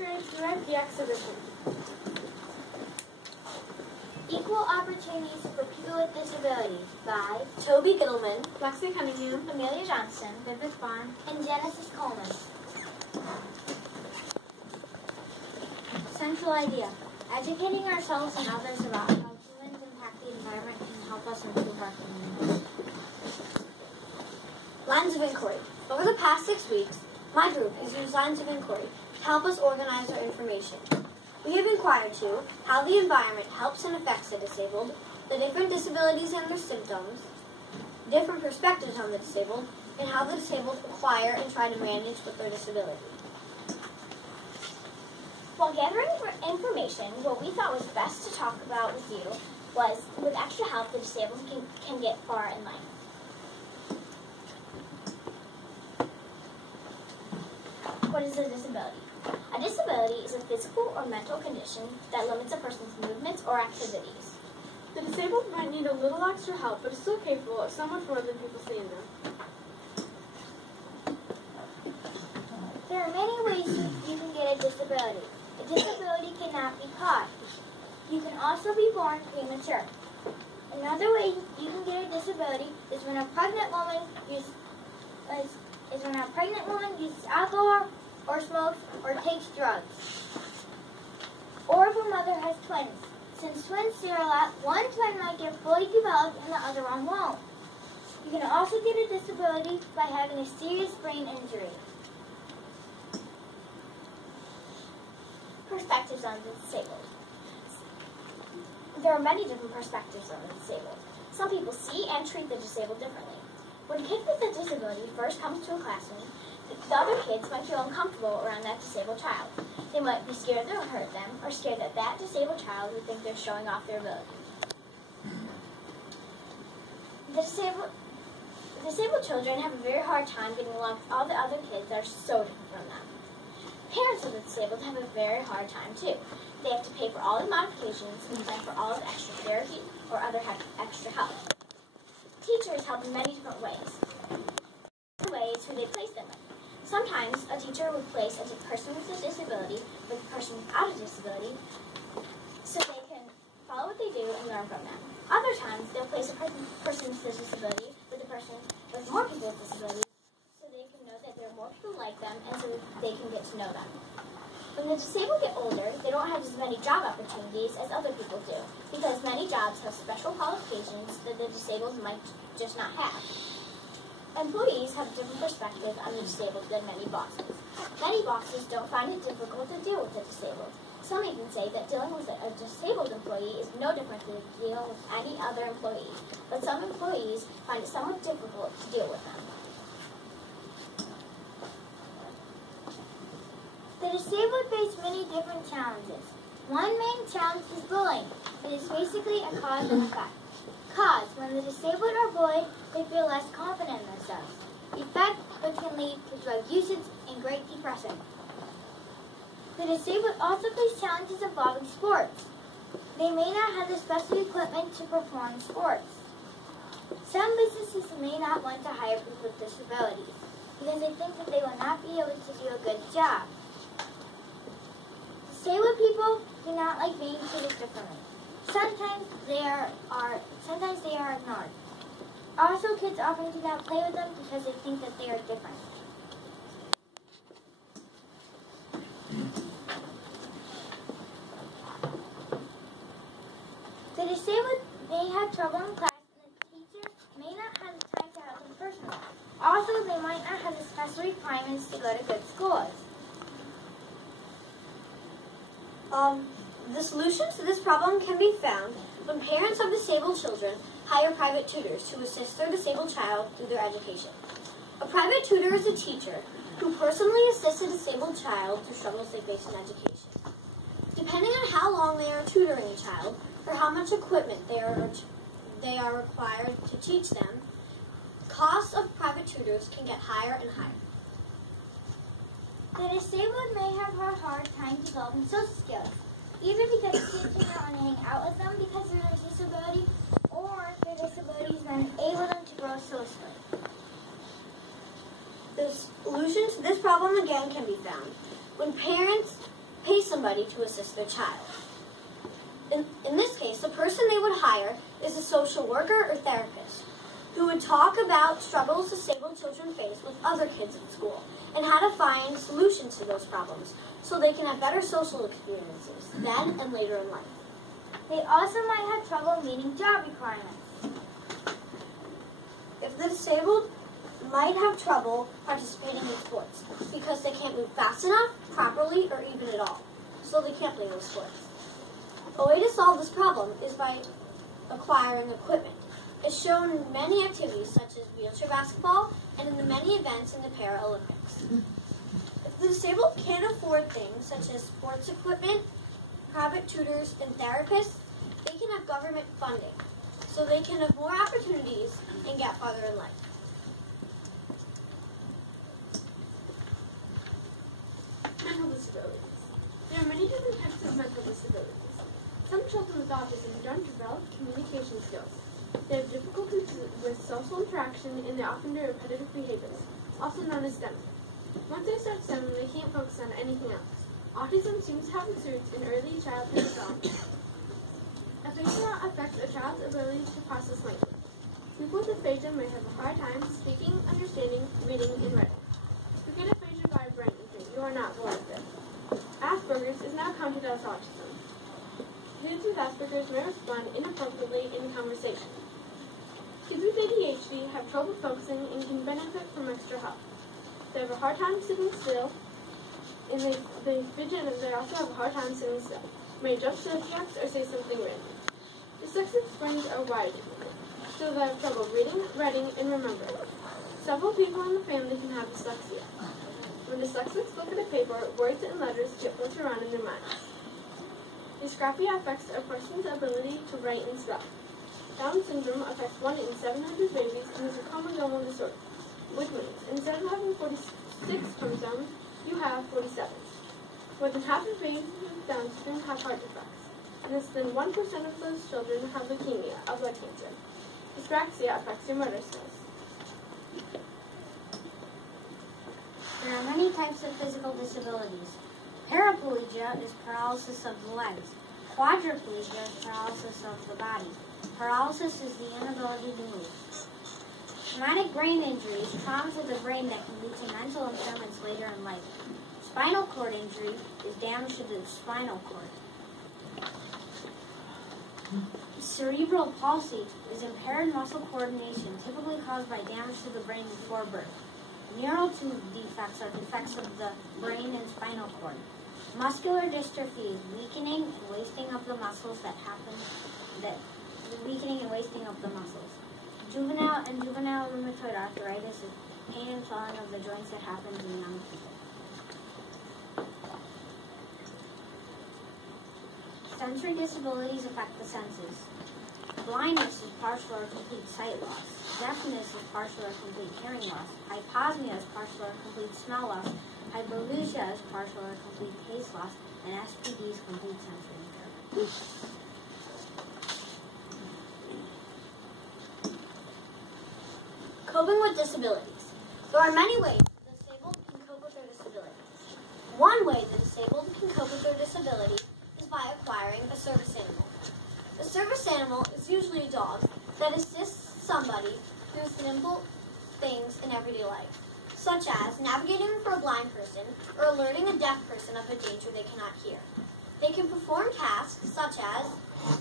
experience throughout the exhibition. Equal Opportunities for People with Disabilities by Toby Gittleman, Lexi Cunningham, Amelia Johnston, Vivic Bond, and Genesis Coleman. Central idea: educating ourselves and others about how humans impact the environment can help us improve our community. Lines of Inquiry. Over the past 6 weeks, my group has used Lines of Inquiry to help us organize our information. We have inquired to how the environment helps and affects the disabled, the different disabilities and their symptoms, different perspectives on the disabled, and how the disabled acquire and try to manage with their disability. While gathering information, what we thought was best to talk about with you was, with extra help, the disabled can get far in life. What is a disability? A disability is a physical or mental condition that limits a person's movements or activities. The disabled might need a little extra help, but is still capable of so much more than people see in them. There are many ways you can get a disability. A disability cannot be caused. You can also be born premature. Another way you can get a disability is when a pregnant woman uses alcohol or smokes or takes drugs. Or if a mother has twins. Since twins share a lot, one twin might get fully developed and the other one won't. You can also get a disability by having a serious brain injury. Perspectives on the disabled. There are many different perspectives on the disabled. Some people see and treat the disabled differently. When a kid with a disability first comes to a classroom, the other kids might feel uncomfortable around that disabled child. They might be scared they'll hurt them, or scared that that disabled child would think they're showing off their ability. Disabled children have a very hard time getting along with all the other kids that are so different from them. Parents of the disabled have a very hard time too. They have to pay for all the modifications and plan for all of the extra therapy or other extra help. Teachers help in many different ways. Ways who they place them with. Sometimes a teacher would place a person with a disability with a person without a disability so they can follow what they do and learn from them. Other times they'll place a person with a disability with a person with more people with disabilities so they can know that there are more people like them and so they can get to know them. When the disabled get older, they don't have as many job opportunities as other people do because many jobs have special qualifications that the disabled might just not have. Employees have a different perspective on the disabled than many bosses. Many bosses don't find it difficult to deal with the disabled. Some even say that dealing with a disabled employee is no different than dealing with any other employee, but some employees find it somewhat difficult to deal with them. The disabled face many different challenges. One main challenge is bullying. It is basically a cause and effect. Cause: when the disabled are bullied, they feel less confident in themselves. Effect: which can lead to drug usage and Great Depression. The disabled also face challenges involving sports. They may not have the special equipment to perform sports. Some businesses may not want to hire people with disabilities because they think that they will not be able to do a good job. Disabled people do not like being treated differently. Sometimes they are ignored. Also, kids often do not play with them because they think that they are different. The disabled may have trouble in class and the teacher may not have the time to help them personally. Also, they might not have the special requirements to go to good schools. The solution to this problem can be found when parents of disabled children hire private tutors to assist their disabled child through their education. A private tutor is a teacher who personally assists a disabled child through struggles they face in education. Depending on how long they are tutoring a child or how much equipment they are required to teach them, costs of private tutors can get higher and higher. The disabled may have a hard time developing social skills, either because kids do not want to hang out with them because of their disability, or their disability is not enable them to grow socially. The solution to this problem again can be found when parents somebody to assist their child. In this case, the person they would hire is a social worker or therapist who would talk about struggles disabled children face with other kids at school and how to find solutions to those problems so they can have better social experiences then and later in life. They also might have trouble meeting job requirements. If the disabled might have trouble participating in sports because they can't move fast enough, properly, or even at all, so they can't play those sports. A way to solve this problem is by acquiring equipment. It's shown in many activities such as wheelchair basketball and in the many events in the Paralympics. If the disabled can't afford things such as sports equipment, private tutors, and therapists, they can have government funding so they can have more opportunities and get farther in life. Mental disabilities. There are many different types of mental disabilities. Some children with autism don't develop communication skills. They have difficulties with social interaction and they often do repetitive behaviors, also known as stemming. Once they start stemming, they can't focus on anything else. Autism seems to have its roots in early childhood development. Aphasia affects a child's ability to process language. People with aphasia may have a hard time speaking, understanding, reading, and writing. You get aphasia by a brain injury. You are not born with it. Asperger's is now counted as autism. Kids with Asperger's may respond inappropriately in conversation. Kids with ADHD have trouble focusing and can benefit from extra help. They have a hard time sitting still, and they fidget, and they also have a hard time sitting still. May jump subjects or say something random. Dyslexic brains are wired differently, so they have trouble reading, writing, and remembering. Several people in the family can have dyslexia. When dyslexics look at a paper, words and letters get flipped around in their minds. Dysgraphia affects a person's ability to write and spell. Down syndrome affects 1 in 700 babies and is a chromosomal disorder, which means instead of having 46 chromosomes, you have 47. More than half of babies with Down syndrome have heart defects, and less than 1% of those children have leukemia, a blood cancer. Dyspraxia affects your motor skills. There are many types of physical disabilities. Paraplegia is paralysis of the legs. Quadriplegia is paralysis of the body. Paralysis is the inability to move. Traumatic brain injury is traumas of the brain that can lead to mental impairments later in life. Spinal cord injury is damage to the spinal cord. Cerebral palsy is impaired muscle coordination, typically caused by damage to the brain before birth. Neural tube defects are defects of the brain and spinal cord. Muscular dystrophy is weakening and wasting of the muscles Juvenile rheumatoid arthritis is pain and swelling of the joints that happens in young people. Sensory disabilities affect the senses. Blindness is partial or complete sight loss. Deafness is partial or complete hearing loss. Hyposmia is partial or complete smell loss. Hyperlucia is partial or complete taste loss. And SPD is complete sensory impairment. Coping with disabilities. There are many ways the disabled can cope with their disability. One way the disabled can cope with their disability is by acquiring a service animal. A service animal is usually a dog that assists somebody through simple things in everyday life, such as navigating for a blind person or alerting a deaf person of a danger they cannot hear. They can perform tasks such as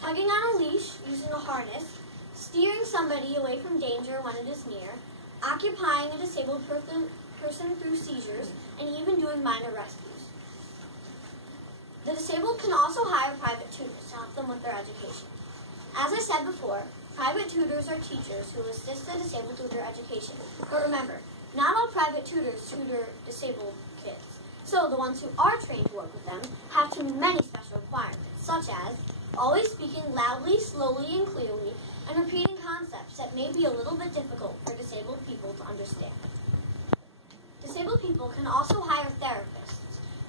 tugging on a leash using a harness, steering somebody away from danger when it is near, occupying a disabled person through seizures, and even doing minor rescues. The disabled can also hire private tutors to help them with their education. As I said before, private tutors are teachers who assist the disabled through their education. But remember, not all private tutors tutor disabled kids. So the ones who are trained to work with them have too many special requirements, such as always speaking loudly, slowly, and clearly, and repeating concepts that may be a little bit difficult for disabled people to understand. Disabled people can also hire therapists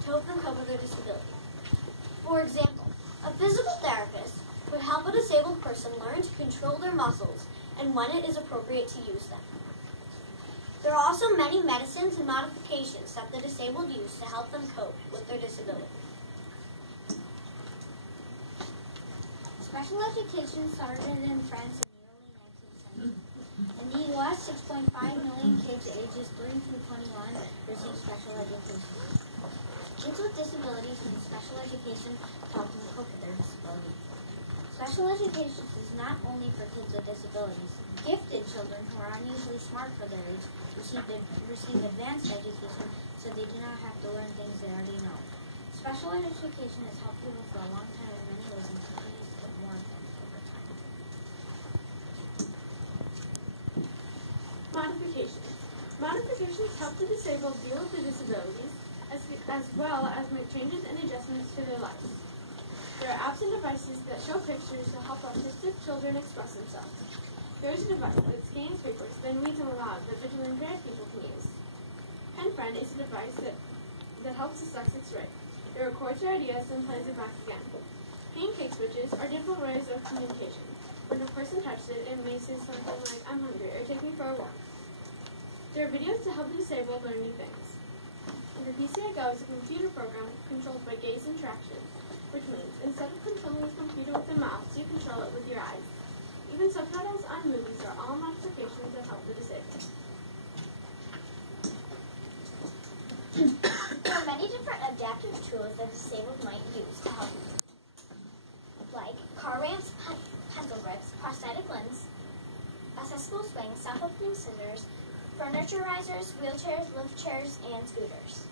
to help them cope with their disability. For example, a physical therapist would help a disabled person learn to control their muscles and when it is appropriate to use them. There are also many medicines and modifications that the disabled use to help them cope with their disability. Special education started in France in the early 19th century. In the U.S., 6.5 million kids ages 3 through 21 receive special education. Kids with disabilities need special education to help them cope with their disability. Special education is not only for kids with disabilities. Gifted children who are unusually smart for their age receive advanced education so they do not have to learn things they already know. Special education has helped people for a long time in many ways and continues to get more important over time. Modifications. Modifications help the disabled deal with their disabilities as well as make changes and adjustments to their lives. There are apps and devices that show pictures to help autistic children express themselves. Here's a device that scans papers, then reads them aloud that visually impaired people can use. PenFriend is a device that helps dyslexics write. It records your ideas and plays it back again. Pancake switches are different ways of communication. When a person touches it, it may say something like, "I'm hungry," or "Take me for a walk." There are videos to help the disabled learn new things. The PCI Go is a computer program controlled by gaze interaction, which means instead of controlling the computer with the mouse, you control it with your eyes. Even subtitles on movies are all modifications that help the disabled. There are many different adaptive tools that disabled might use to help you, like car ramps, pencil grips, prosthetic limbs, accessible swings, self-opening scissors, furniture risers, wheelchairs, lift chairs, and scooters.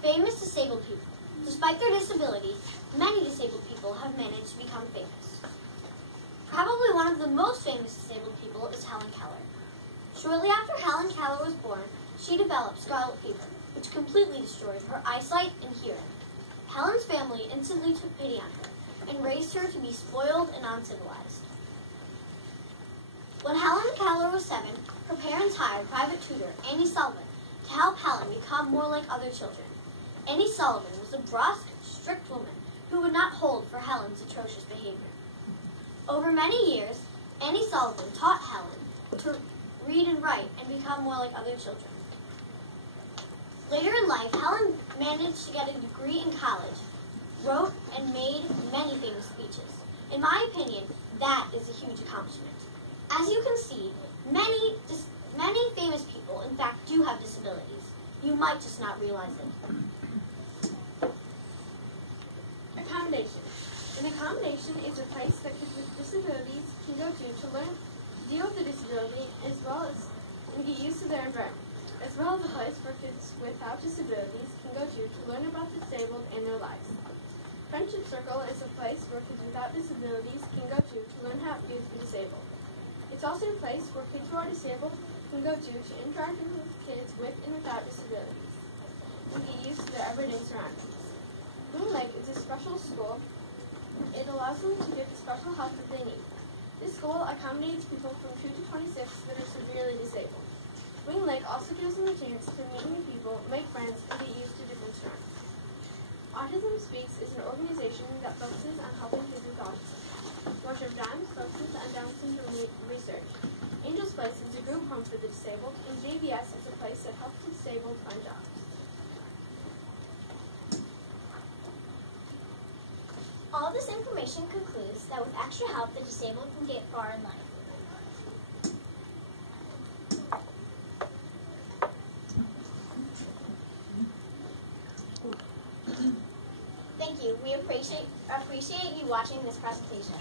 Famous disabled people. Despite their disability, many disabled people have managed to become famous. Probably one of the most famous disabled people is Helen Keller. Shortly after Helen Keller was born, she developed scarlet fever, which completely destroyed her eyesight and hearing. Helen's family instantly took pity on her and raised her to be spoiled and uncivilized. When Helen Keller was 7, her parents hired private tutor Annie Sullivan to help Helen become more like other children. Annie Sullivan was a brusque, strict woman who would not hold for Helen's atrocious behavior. Over many years, Annie Sullivan taught Helen to read and write and become more like other children. Later in life, Helen managed to get a degree in college, wrote and made many famous speeches. In my opinion, that is a huge accomplishment. As you can see, many famous people, in fact, do have disabilities. You might just not realize it. Accommodation. An accommodation is a place that kids with disabilities can go to learn, deal with the disability, as well as and get used to their environment, as well as a place where kids without disabilities can go to learn about the disabled and their lives. Friendship Circle is a place where kids without disabilities can go to learn how to be with the disabled. It's also a place where kids who are disabled can go to interact with kids with and without disabilities and get used to their everyday surroundings. Green Lake is a special school. It allows them to get the special help that they need. This school accommodates people from 2 to 26 that are severely disabled. Green Lake also gives them a chance to meet new people, make friends, and get used to different surroundings. Autism Speaks is an organization that focuses on helping kids with autism. March of Dimes focuses on Down syndrome research. Angel's Place is a group home for the disabled, and JVS is a place that helps the disabled find jobs. All this information concludes that with extra help, the disabled can get far in life. Thank you. We appreciate you watching this presentation.